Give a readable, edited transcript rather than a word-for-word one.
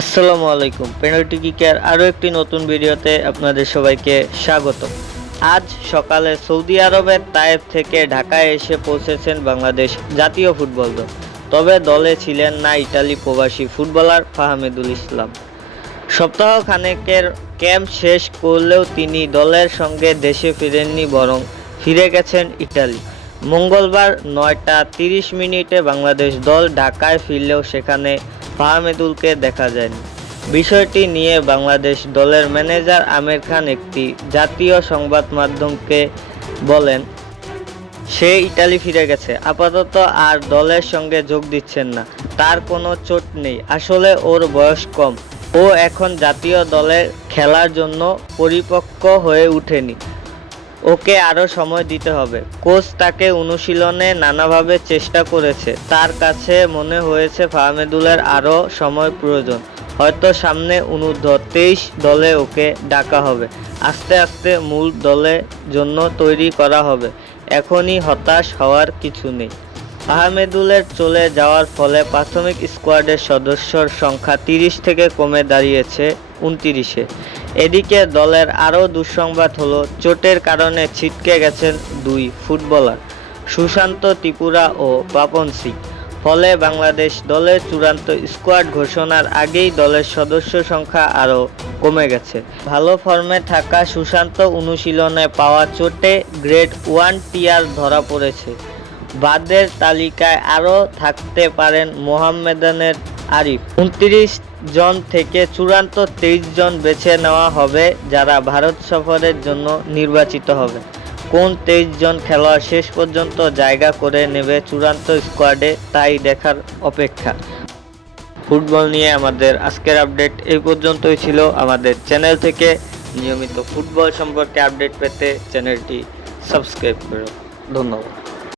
আসসালামু আলাইকুম। পেনাল্টি কিকের আরও একটি নতুন ভিডিওতে আপনাদের সবাইকে স্বাগত। আজ সকালে সৌদি আরবের তায়েফ থেকে ঢাকায় এসে পৌঁছেছেন বাংলাদেশ জাতীয় ফুটবল দল। তবে দলে ছিলেন না ইতালি প্রবাসী ফুটবলার ফাহমিদুল ইসলাম। সপ্তাহখানেকের ক্যাম্প শেষ করলেও তিনি দলের সঙ্গে দেশে ফিরেননি, বরং ফিরে গেছেন ইতালি। মঙ্গলবার ৯টা ৩০ বাংলাদেশ দল ঢাকায় ফিরলেও সেখানে ফাহমিদুলকে দেখা যায়নি। বিষয়টি নিয়ে বাংলাদেশ দলের ম্যানেজার আমির খান একটি জাতীয় সংবাদ মাধ্যমকে বলেন, সে ইতালি ফিরে গেছে, আপাতত আর দলের সঙ্গে যোগ দিচ্ছেন না। তার কোনো চোট নেই, আসলে ওর বয়স কম, ও এখন জাতীয় দলে খেলার জন্য পরিপক্ক হয়ে ওঠেনি, ওকে আরও সময় দিতে হবে। কোচ তাকে অনুশীলনে নানাভাবে চেষ্টা করেছে, তার কাছে মনে হয়েছে ফাহমিদুলের আরও সময় প্রয়োজন। হয়তো সামনে অনূর্ধ্ব-23 দলে ওকে ডাকা হবে, আস্তে আস্তে মূল দলের জন্য তৈরি করা হবে। এখনই হতাশ হওয়ার কিছু নেই। ফাহমিদুলের চলে যাওয়ার ফলে প্রাথমিক স্কোয়াডের সদস্যর সংখ্যা 30 থেকে কমে দাঁড়িয়েছে 29-এ। এদিকে দলের আরও দুঃসংবাদ হলো, চোটের কারণে ছিটকে গেছেন দুই ফুটবলার, সুশান্ত ত্রিপুরা ও পাপন সিং। ফলে বাংলাদেশ দলের চূড়ান্ত স্কোয়াড ঘোষণার আগেই দলের সদস্য সংখ্যা আরও কমে গেছে। ভালো ফর্মে থাকা সুশান্ত অনুশীলনে পাওয়া চোটে গ্রেড 1 টিয়ার ধরা পড়েছে। বাদের তালিকায় আরও থাকতে পারেন মোহাম্মেদানের আরিফ। 29 জন থেকে চূড়ান্ত 23 জন বেছে নেওয়া হবে, যারা ভারত সফরের জন্য নির্বাচিত হবে। কোন 23 জন খেলোয়াড় শেষ পর্যন্ত জায়গা করে নেবে চূড়ান্ত স্কোয়াডে, তাই দেখার অপেক্ষা। ফুটবল নিয়ে আমাদের আজকের আপডেট এই পর্যন্তই ছিল। আমাদের চ্যানেল থেকে নিয়মিত ফুটবল সম্পর্কে আপডেট পেতে চ্যানেলটি সাবস্ক্রাইব করুন। ধন্যবাদ।